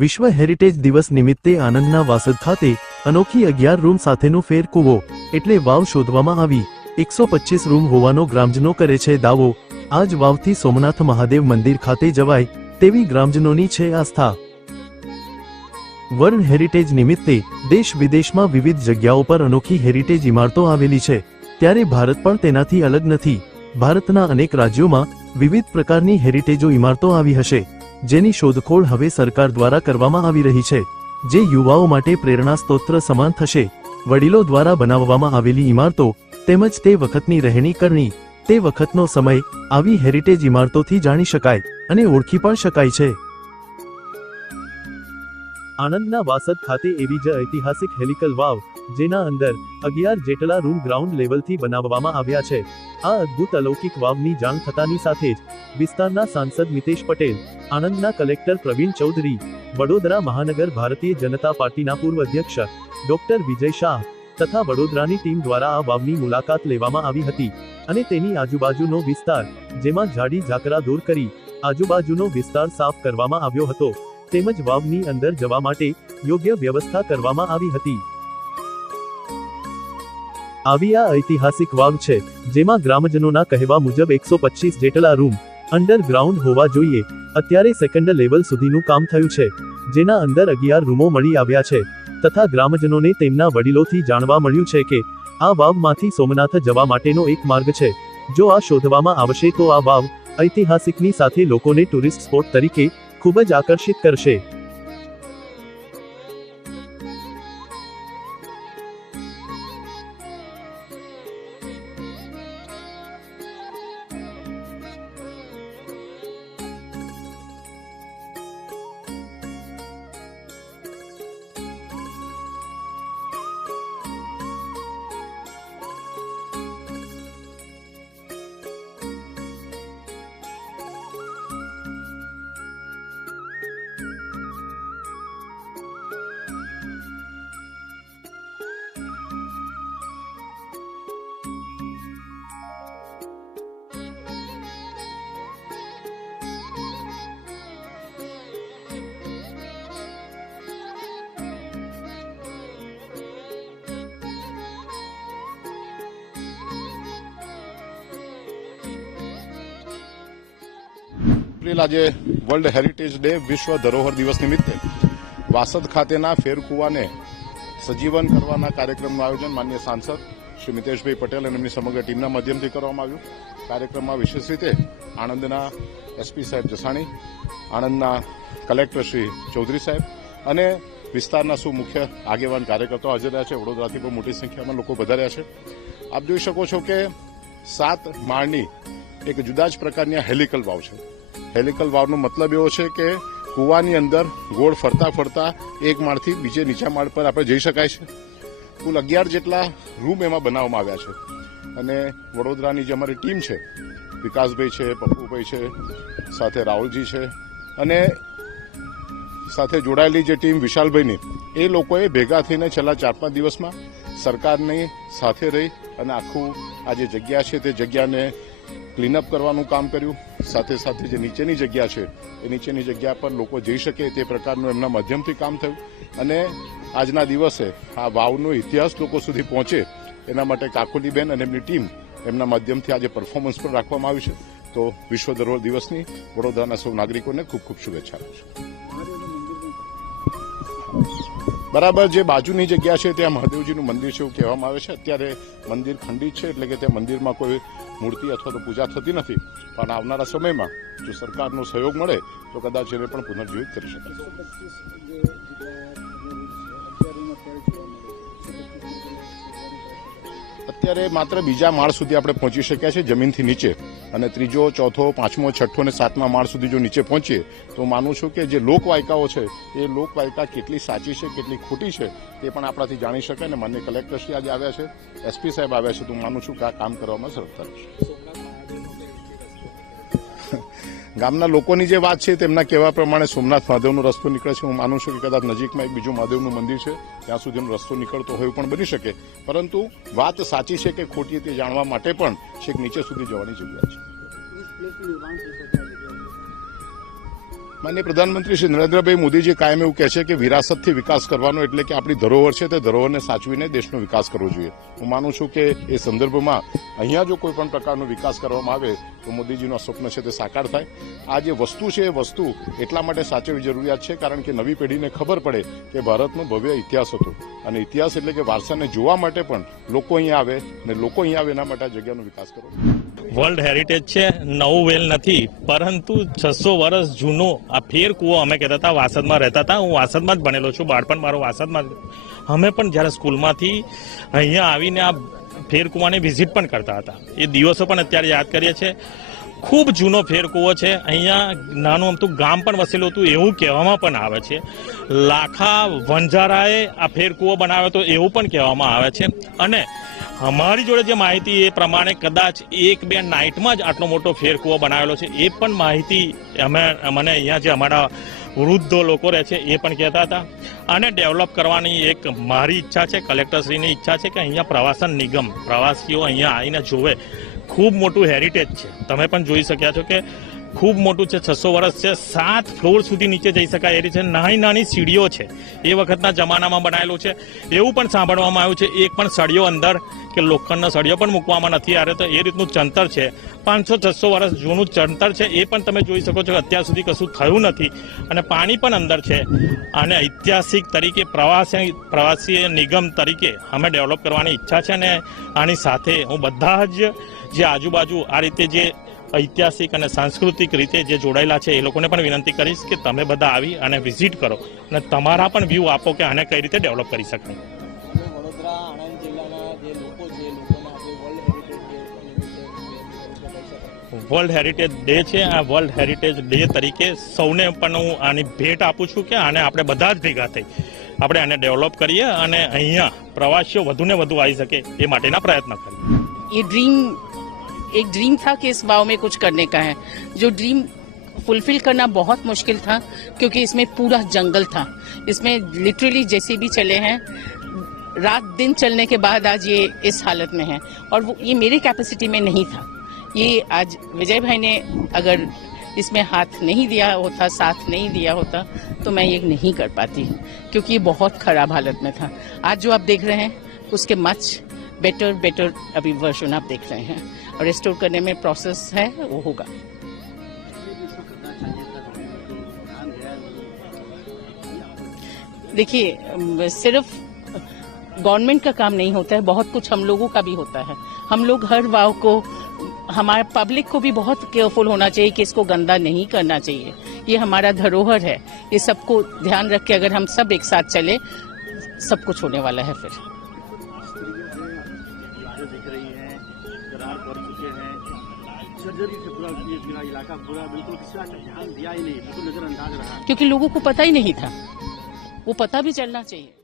વિશ્વ હેરિટેજ દિવસ નિમિત્તે આનંદના વાસદ ખાતે અનોખી અગિયાર રૂમ સાથેનો ફેર કૂવો એટલે વાવ શોધવામાં આવી. એકસો પચીસ રૂમ હોવાનો ગ્રામજનો કરે છે દાવો. આજ વાવથી સોમનાથ મહાદેવ મંદિર ખાતે જવાય તેવી ગ્રામજનોની છે આસ્થા. વર્લ્ડ હેરિટેજ નિમિત્તે દેશ વિદેશમાં વિવિધ જગ્યાઓ પર અનોખી હેરિટેજ ઇમારતો આવેલી છે. ત્યારે ભારત પણ તેનાથી અલગ નથી. ભારતના અનેક રાજ્યોમાં વિવિધ પ્રકારની હેરિટેજો ઇમારતો આવી હશે. જેની શોધખોળ હવે સરકાર દ્વારા કરવામાં આવી રહી છે, જે યુવાઓ માટે પ્રેરણા સ્ત્રોત સમાન થશે. વડીલો દ્વારા બનાવવામાં આવેલી ઇમારતો, તેમજ તે વખતની રહેણી કરણી, તે વખતનો સમય, આવી હેરિટેજ ઇમારતોથી જાણી શકાય, અને ઓળખી પણ શકાય છે. આણંદના વાસદ ખાતે એવી જ ઐતિહાસિક હેલિકલ વાવ, જેના અંદર અગિયાર જેટલા રૂમ ગ્રાઉન્ડ લેવલથી બનાવવામાં આવ્યા છે. આ અદ્ભુત અલૌકિક વાવની જાણ થતાની સાથે જ વિસ્તારના સાંસદ મિતેશ પટેલ, આણંદના કલેક્ટર પ્રવીણ ચૌધરી, વડોદરા મહાનગર ભારતીય જનતા પાર્ટીના પૂર્વ અધ્યક્ષ, ડોક્ટર વિજય શાહ તથા વડોદરાની ટીમ દ્વારા આ વાવની મુલાકાત લેવામાં આવી હતી અને તેની આજુબાજુનો વિસ્તાર, જેમાં ઝાડી ઝાકરા દૂર કરી આજુબાજુનો વિસ્તાર સાફ કરવામાં આવ્યો હતો. તેમજ વાવની અંદર જવા માટે યોગ્ય વ્યવસ્થા કરવામાં આવી હતી. આવી આ ઐતિહાસિક વાવ છે, જેમાં ગ્રામજનોના કહેવા મુજબ એકસો પચીસ જેટલા રૂમ, અંડરગ્રાઉન્ડ હોવા જોઈએ, અત્યારે સેકન્ડ લેવલ સુધીનું કામ થયું છે, જેના અંદર અગિયાર રૂમો મળી આવ્યા છે, તથા ગ્રામજનોને તેમના વડીલોથી જાણવા મળ્યું છે કે, આ વાવમાંથી સોમનાથ જવા માટેનો એક માર્ગ છે, જો આ શોધવામાં આવશે તો આ વાવ ઐતિહાસિકની સાથે લોકોને ટુરિસ્ટ સ્પોટ તરીકે ખૂબ જ આકર્ષિત કરશે. એપ્રિલ આજે વર્લ્ડ હેરિટેજ ડે વિશ્વ ધરોહર દિવસ નિમિત્તે વાસદ ખાતેના ફેરકુવાને સજીવન કરવાના કાર્યક્રમનું આયોજન માન્ય સાંસદ શ્રી મિતેશભાઈ પટેલ અને એમની સમગ્ર ટીમના માધ્યમથી કરવામાં આવ્યું. કાર્યક્રમમાં વિશેષ રીતે આણંદના એસપી સાહેબ જસાણી, આણંદના કલેક્ટર શ્રી ચૌધરી સાહેબ અને વિસ્તારના શું મુખ્ય આગેવાન કાર્યકર્તાઓ હાજર રહ્યા છે. વડોદરાથી પણ મોટી સંખ્યામાં લોકો વધાર્યા છે. આપ જોઈ શકો છો કે સાત માળની એક જુદા જ પ્રકારની હેલિકલ વાવ છે. હેલિકલ વાવનો મતલબ એવો છે કે કૂવાની અંદર ગોળ ફરતા ફરતા એક માળથી બીજે નીચા માળ પર આપણે જઈ શકાય છે. કુલ અગિયાર જેટલા રૂમ એમાં બનાવવામાં આવ્યા છે. અને વડોદરાની જે અમારી ટીમ છે, વિકાસભાઈ છે, પપ્પુભાઈ છે, સાથે રાહુલજી છે, અને સાથે જોડાયેલી જે ટીમ વિશાલભાઈની, એ લોકોએ ભેગા થઈને છેલ્લા ચાર પાંચ દિવસમાં સરકારની સાથે રહી અને આખું આ જે જગ્યા છે તે જગ્યાને ક્લીનઅપ કરવાનું કામ કર્યું. સાથે સાથે જે નીચેની જગ્યા છે, એ નીચેની જગ્યા પર લોકો જઈ શકે તે પ્રકારનું એમના માધ્યમથી કામ થયું. અને આજના દિવસે આ વાવનો ઇતિહાસ લોકો સુધી પહોંચે, એના માટે કાકોલીબેન અને એમની ટીમ એમના માધ્યમથી આજે પરફોર્મન્સ પણ રાખવામાં આવ્યું છે. તો વિશ્વ ધરોહર દિવસની વડોદરાના સૌ નાગરિકોને ખૂબ ખૂબ શુભેચ્છા આપું છું. બરાબર જે બાજુની જગ્યા છે, ત્યાં મહાદેવજીનું મંદિર છે એવું કહેવામાં આવે છે. અત્યારે મંદિર ખંડિત છે, એટલે કે ત્યાં મંદિરમાં કોઈ મૂર્તિ અથવા તો પૂજા થતી નથી. પણ આવનારા સમયમાં જો સરકારનો સહયોગ મળે, તો કદાચ એને પણ પુનર્જીવિત કરી શકાય અત્યારે માત્ર બીજા માળ સુધી આપણે પહોંચી શક્યા છે જમીનથી નીચે. અને ત્રીજો, ચોથો, પાંચમો, છઠ્ઠો અને સાતમા માળ સુધી જો નીચે પહોંચીએ, તો માનું છું કે જે લોકવાયકાઓ છે, એ લોકવાયકા કેટલી સાચી છે, કેટલી ખોટી છે, તે પણ આપણાથી જાણી શકાય અને માન્ય કલેક્ટરશ્રી આજે આવ્યા છે, એસપી સાહેબ આવ્યા છે, તો માનું છું કે આ કામ કરવામાં સરળતા રહેશે. ગામના લોકોની જે વાત છે તેમના કહેવા પ્રમાણે સોમનાથ મહાદેવનો રસ્તો નીકળે છે. હું માનું છું કે કદાચ નજીકમાં એક બીજું મહાદેવનું મંદિર છે, ત્યાં સુધીનો રસ્તો નીકળતો હોય પણ બની શકે. પરંતુ વાત સાચી છે કે ખોટી તે જાણવા માટે પણ છેક નીચે સુધી જવાની જગ્યા છે. માન્ય પ્રધાનમંત્રી શ્રી નરેન્દ્રભાઈ મોદીજી કાયમ એવું કહે છે કે વિરાસતથી વિકાસ કરવાનો એટલે કે આપણી ધરોહર છે તે ધરોહરને સાચવીને દેશનો વિકાસ કરવો જોઈએ. હું માનું છું કે એ સંદર્ભમાં અહીંયા જો કોઈ પણ પ્રકારનો વિકાસ કરવામાં આવે તો મોદીજીનું સ્વપ્ન છે તે સાકાર થાય. આ જે વસ્તુ છે એ વસ્તુ એટલા માટે સાચવવી જરૂરિયાત છે કારણ કે નવી પેઢીને ખબર પડે કે ભારતનો ભવ્ય ઇતિહાસ હતો. અને ઇતિહાસ એટલે કે વારસાને જોવા માટે પણ લોકો અહીંયા આવે ને લોકો અહીંયા આવે એના માટે આ જગ્યાનો વિકાસ કરો વર્લ્ડ હેરિટેજ છે, નવું વેલ નથી. પરંતુ છસો વર્ષ જૂનો આ ફેર કૂવો અમે કહેતા હતા, વાસદમાં રહેતા હતા. હું વાસદમાં જ ભણેલો છું, બાળપણ મારો વાસદમાં. અમે પણ જ્યારે સ્કૂલમાંથી અહીંયા આવીને આ ફેર કૂવાની વિઝિટ પણ કરતા હતા. એ દિવસો પણ અત્યારે યાદ કરીએ છીએ. ખૂબ જૂનો ફેર કૂવો છે. અહીંયા નાનું અમતું ગામ પણ વસેલું હતું, એવું કહેવામાં પણ આવે છે. લાખા વંજારાએ આ ફેર કૂવો બનાવ્યો હતો એવું પણ કહેવામાં આવે છે. અને અમારી જોડે જે માહિતી એ પ્રમાણે કદાચ એક બે નાઇટમાં જ આટલો મોટો ફેરકૂવો બનાવેલો છે, એ પણ માહિતી અમે, મને અહીંયા જે અમારા વૃદ્ધો લોકો રહે છે, એ પણ કહેતા હતા. અને ડેવલપ કરવાની એક મારી ઈચ્છા છે, કલેક્ટરશ્રીની ઈચ્છા છે કે અહીંયા પ્રવાસન નિગમ, પ્રવાસીઓ અહીંયા આવીને જોવે. ખૂબ મોટું હેરિટેજ છે. તમે પણ જોઈ શક્યા છો કે ખૂબ મોટું છે, છસો વર્ષ છે, સાત ફ્લોર સુધી નીચે જઈ શકાય એ રીતે નાની નાની સીડીઓ છે, એ વખતના જમાનામાં બનાવેલું છે. એવું પણ સાંભળવામાં આવ્યું છે, એક પણ સળિયો અંદર કે લોખંડનો સળિયો પણ મૂકવામાં નથી આવે તો એ રીતનું ચંતર છે. પાંચસો, છસો વર્ષ જૂનું ચંતર છે, એ પણ તમે જોઈ શકો છો અત્યાર સુધી કશું થયું નથી. અને પાણી પણ અંદર છે. અને ઐતિહાસિક તરીકે પ્રવાસી પ્રવાસી નિગમ તરીકે અમે ડેવલપ કરવાની ઈચ્છા છે અને આની સાથે હું બધા જ જે આજુબાજુ આ રીતે જે ઐતિહાસિક અને સાંસ્કૃતિક રીતે જે જોડાયેલા છે એ લોકોને પણ વિનંતી કરીશ કે તમે બધા આવી અને વિઝિટ કરો અને તમારા પણ વ્યૂ આપો કે આને કઈ રીતે ડેવલપ કરી શકાય. વર્લ્ડ હેરિટેજ ડે છે આ વર્લ્ડ હેરિટેજ ડે તરીકે સૌને પણ હું આની ભેટ આપું છું કે આને આપણે બધા જ ભેગા થઈ આપણે આને ડેવલપ કરીએ અને અહીંયા પ્રવાસીઓ વધુને વધુ આવી શકે એ માટેના પ્રયત્ન કરીએ. એ ડ્રીમ एक ड्रीम था कि इस गाँव में कुछ करने का है। जो ड्रीम फुलफिल करना बहुत मुश्किल था, क्योंकि इसमें पूरा जंगल था। इसमें लिटरली जैसे भी चले हैं, रात दिन चलने के बाद आज ये इस हालत में है। और वो, ये मेरे कैपेसिटी में नहीं था। ये आज विजय भाई ने अगर इसमें हाथ नहीं दिया होता, साथ नहीं दिया होता तो मैं ये नहीं कर पाती, क्योंकि ये बहुत खराब हालत में था। आज जो आप देख रहे हैं, उसके मच बेटर बेटर अभी वर्जन आप देख रहे हैं। और रिस्टोर करने में प्रोसेस है, वो होगा। देखिए सिर्फ़ गवर्नमेंट का काम नहीं होता है, बहुत कुछ हम लोगों का भी होता है। हम लोग हर वाव को, हमारे पब्लिक को भी बहुत केयरफुल होना चाहिए कि इसको गंदा नहीं करना चाहिए। ये हमारा धरोहर है। ये सबको ध्यान रख के अगर हम सब एक साथ चले, सब कुछ होने वाला है फिर। दरार पड़ चुके हैं सर्जरी से पूरा ये मेरा इलाका पूरा बिल्कुल किसी का ध्यान दिया ही नहीं बिल्कुल नजरअंदाज रहा क्योंकि लोगों को पता ही नहीं था वो पता भी चलना चाहिए